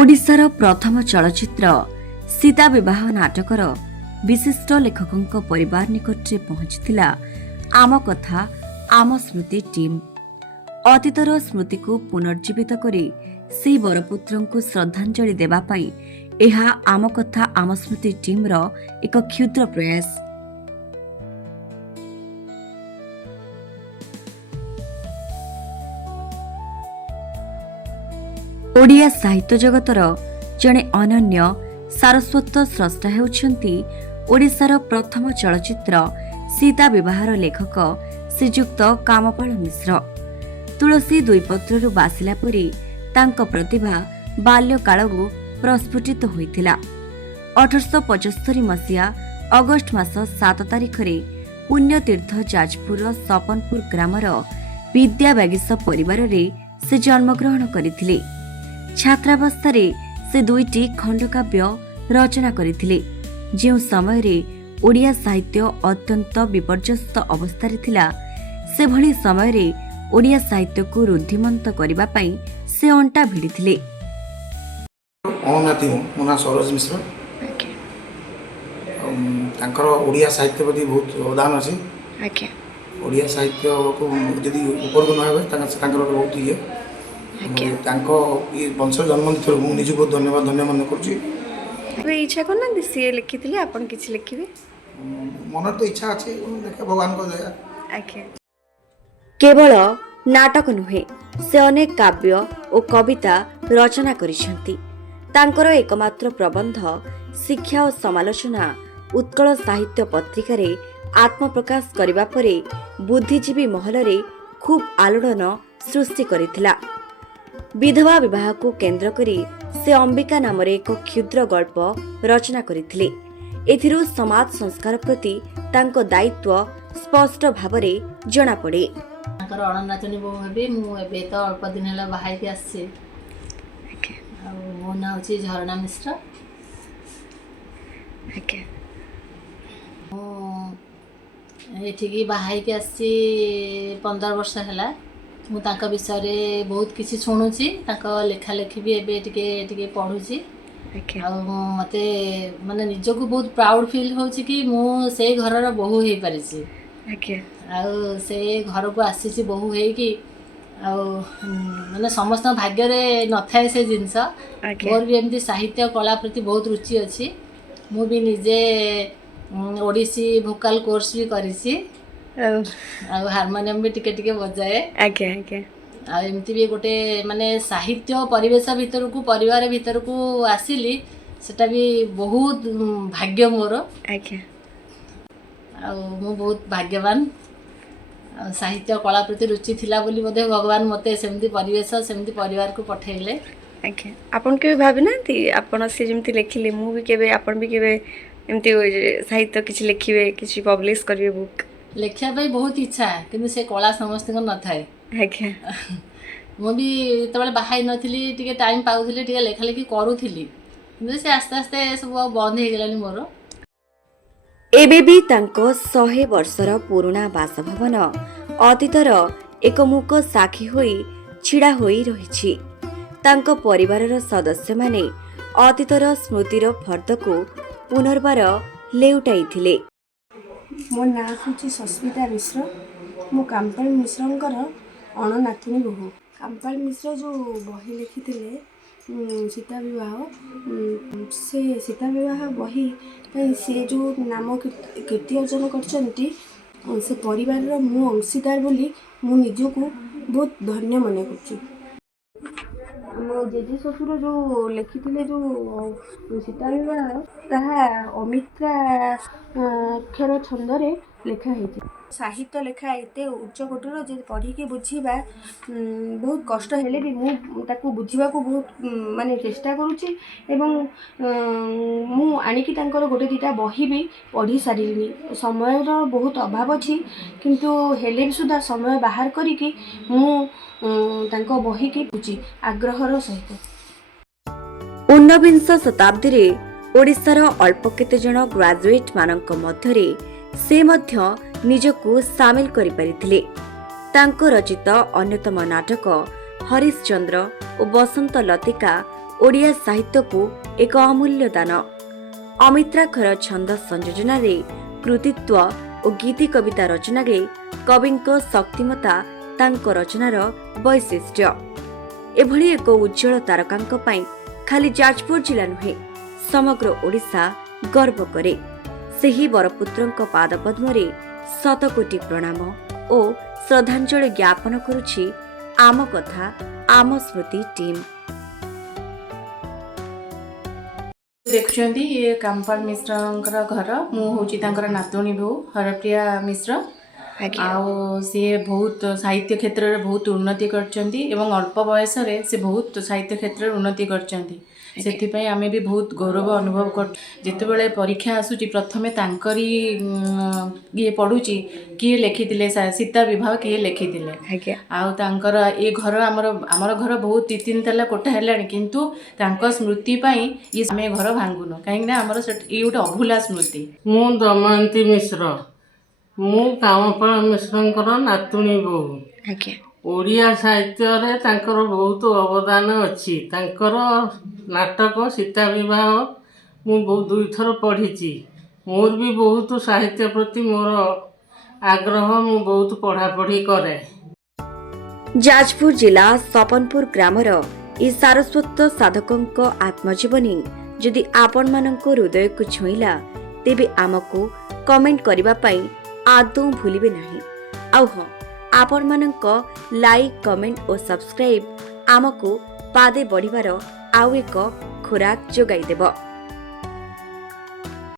ओडिशार प्रथम चलचित्र सीता विवाह नाटकर विशिष्ट लेखकों परिवार निकटरे पहुंचीला आम कथा आम स्मृति टीम। अतीतर स्मृति को पुनर्जीवित करी से बरपुत्र को श्रद्धांजलि देवाई यह आम कथा आम स्मृति टीम रो एक क्षुद्र प्रयास। ओडिया साहित्य जगतर जड़े अनन्य सारस्वत स्रष्टा हेउछंती ओडिशार प्रथम चलचित्र सीता विवाहर लेखक श्रीजुक्त कामपाल मिश्र। तुलसी दुईपत्रु बासिला परी तांको प्रतिभा बाल्यकालू प्रस्फुटित होइतिला। 1875 मसीहा अगस्ट मास 7 तारिख रे पुण्यतीर्थ जाजपुर सपनपुर ग्रामर विद्याबागीश परिवार रे से जन्मग्रहण करथिले। छात्रावस्था से दुईटी खंडकाव्य रचना करथिले। जो समय रे ओडिया साहित्य अत्यंत विपर्यस्त अवस्था थिला से भली समय रे ओडिया साहित्य को रुद्धिमंत करबा पई से अंटा भिड़िथिले। अनाथी मो ना सरोज मिश्र। तांकर ओडिया साहित्य प्रति बहुत अवदान अछि। ओडिया साहित्य को यदि ऊपर को न होबे तांकर बहुत ये तांको ये वंश जन्म थरो मु निज बहुत धन्य मन करछि। वे इच्छा करना सी लिखिथिले आपण किछि लिखिबे मन तो इच्छा अछि देखे भगवान को दया। केवल नाटक नुहे से अनेक काव्य और कविता रचना करिसेंती। तांकर एकमात्र प्रबंध शिक्षा और समालोचना उत्कल साहित्य पत्रिका रे आत्मप्रकाश करिबा परे बुद्धिजीवी महल रे खूब आलोड़न सृष्टि करिथिला। विधवा विवाह को केंद्र करी से अंबिका नाम एक क्षुद्र गल्प रचना करथिले। एथिरु समाज संस्कार प्रति तांको दायित्व स्पष्ट भावरे जणा पड़े। तांकर अणनाचनी बो हेबे मु एबे तो अल्प दिन हला बाहाई के आसी। मो ना होची झरणा मिश्र। एठिकी बाहाई के आसी 15 वर्ष हला। मु तांका विषय रे बहुत किसी शुणुची। तांका लेखा लेखी भी एबे टिके टिके पढुची। मते माने निजको बहुत प्राउड फील होची कि मु से घरर बहु हे परिची। से घर को आसी बहु है कि माने समस्त भाग्य रे न थाए से जिंस। मोर भी एमती साहित्य कला प्रति बहुत रुचि अछि। मु भी निजे ओडिसी वोकल कोर्स भी करिसी। हारमोनियम भी टिके टिके बजाए। एमती भी गोटे माने साहित्य परिवेश भीतर को परिवार भीतर को आसिली सेटा भी बहुत भाग्य मोर। मु बहुत भाग्यवान। साहित्य कला प्रति रुचि थिला बोली बोधे भगवान मते सेमती परिवेश सेमती परिवार को पठेले। आपन के भाबी नांती आपन से जेमती लेखिले मु भी केबे आपन भी केबे एमती साहित्य किछि लिखिबे किछि पब्लिश करबे बुक लेखिया भाई बहुत इच्छा है किंतु से कला समस्त को न थाए। मु भी तबले बाहाई नथिली टिके टाइम पाउथिली टिके लेखा लेखी करूथिली किंतु से आस्ते आस्ते सब बंद हे गेलानी मोर। एबे भी तांको 100 वर्षर पुराना बासभवन अतीतर एक मुक साक्षी होई छिड़ा होई रहिछि। तांको परिवारर सदस्य माने अतीतर स्मृतिर फर्द को पुनर्बार लेउटाइथिले। मो ना हूँ सस्मिता मिश्र। मो कामपाल मिश्रंकर अणनाथिनी बहु। कामपाल मिश्र जो बही लिखी सीता विवाह से सीता विवाह बही से जो नाम कीर्ति अर्जन करछंती से परिवार मु अंशीदार बोली मु निजको बहुत धन्य मन कर। मो जेजे ससुर जो लिखी जो सीता विवाह ताहा अमित्रा अक्षर छंदरे लेखा है। साहित्य लेखा एते उच्च कोटर जे पढ़ी के बुझीबा बहुत कष्ट हेले भी मु ताको बुझीबा को बहुत माने चेष्टा करूची एवं मु आनी की तांकर गोटे दिटा बही भी पढ़ी सारिलिनी। समय बहुत अभाव अछि किंतु हेले भी सुधा समय बाहर करी कि मु तांको बही के बुझी आग्रहर सहित। 19 शताब्दी रे ओडिशार अल्प केते जण ग्रेजुएट मानक मध्यरे ସେ ମଧ୍ୟ ନିଜକୁ ସାମିଲ କରିପାରିଥିଲେ। ତାଙ୍କ ରଚିତ ଅନ୍ୟତମ ନାଟକ ହରିଶ୍ଚନ୍ଦ୍ର ଓ ବସନ୍ତ ଲତିକା ଓଡ଼ିଆ ସାହିତ୍ୟକୁ ଏକ ଅମୂଲ୍ୟ ଦାନ। ଅମିତ୍ରାକ୍ଷର ଛନ୍ଦ ସଂଯୋଜନାରେ କୃତିତ୍ୱ ଓ ଗୀତି କବିତା ରଚନାରେ କବିଙ୍କ ଶକ୍ତିମତା ତାଙ୍କ ରଚନାର ବୈଶିଷ୍ଟ୍ୟ। ଏଭଳି ଏକ ଉଜ୍ଜଳ ତାରକାଙ୍କ ପାଇଁ ଖାଲି ଯାଜପୁର ଜିଲ୍ଲା ନୁହେଁ, ସମଗ୍ର ଓଡ଼ିଶା ଗର୍ବ କରେ। ସେହି ବରପୁତ୍ରଙ୍କ ପାଦପଦ୍ମରେ ଶତକୋଟି ପ୍ରଣାମ ଓ ଶ୍ରଦ୍ଧାଞ୍ଜଳି ଜ୍ଞାପନ କରୁଛି ଆମ କଥା ଆମ ସ୍ମୃତି ଟିମ୍। ଦେଖୁଛନ୍ତି ଇଏ କାମ୍ପାଳ ମିଶ୍ରଙ୍କର ଘର। ମୁଁ ହେଉଛି ତାଙ୍କର ନାତୁଣୀ ବୋହୂ ହରପ୍ରିୟା ମିଶ୍ର। ଆଉ ସିଏ ବହୁତ ସାହିତ୍ୟ କ୍ଷେତ୍ରରେ ବହୁତ ଉନ୍ନତି କରିଛନ୍ତି ଏବଂ ଅଳ୍ପ ବୟସରେ ସେ ବହୁତ ସାହିତ୍ୟ କ୍ଷେତ୍ରରେ ଉନ୍ନତି କରିଛନ୍ତି। ସେଥିପାଇଁ ଆମେ ବି ବହୁତ ଗୌରବ ଅନୁଭବ କରୁ। ଯେତେବେଳେ ପରୀକ୍ଷା ଆସୁଛି ପ୍ରଥମେ ତାଙ୍କରି ଇଏ ପଢ଼ୁଛି କିଏ ଲେଖିଥିଲେ ସୀତା ବିବାହ କିଏ ଲେଖିଥିଲେ। ଆଉ ତାଙ୍କର ଏ ଘର ଆମର ଘର ବହୁତ 2-3 ତାଲା କୋଠା ହେଲାଣି, କିନ୍ତୁ ତାଙ୍କ ସ୍ମୃତି ପାଇଁ ଆମେ ଘର ଭାଙ୍ଗୁନୁ, କାହିଁକିନା ଆମର ଇଏ ଗୋଟେ ଅଭୁଲା ସ୍ମୃତି। ମୁଁ ଦମୟନ୍ତୀ ମିଶ୍ର, ମୁଁ କାମପାଳ ମିଶ୍ରଙ୍କର ନାତୁଣୀ ବୋହୂ। ଓଡ଼ିଆ ସାହିତ୍ୟରେ ତାଙ୍କର ବହୁତ ଅବଦାନ ଅଛି। ତାଙ୍କର ନାଟକ ସୀତା ବିବାହ ମୁଁ 2 ଥର ପଢ଼ିଛି। ମୋର ବି ବହୁତ ସାହିତ୍ୟ ପ୍ରତି ମୋର ଆଗ୍ରହ, ମୁଁ ବହୁତ ପଢ଼ାପଢ଼ି କରେ। ଯାଜପୁର ଜିଲ୍ଲା ସପନପୁର ଗ୍ରାମର ଏହି ସାରସ୍ୱତ ସାଧକଙ୍କ ଆତ୍ମଜୀବନୀ ଯଦି ଆପଣମାନଙ୍କ ହୃଦୟକୁ ଛୁଇଁଲା, ତେବେ ଆମକୁ କମେଣ୍ଟ କରିବା ପାଇଁ ଆଦୌ ଭୁଲିବେ ନାହିଁ। ଆଉ ହଁ, ଆପଣମାନଙ୍କ ଲାଇକ୍, କମେଣ୍ଟ ଓ ସବସ୍କ୍ରାଇବ୍ ଆମକୁ ପାଦେ ବଢ଼ିବାର ଆଉ ଏକ ଖୋରାକ ଯୋଗାଇଦେବ।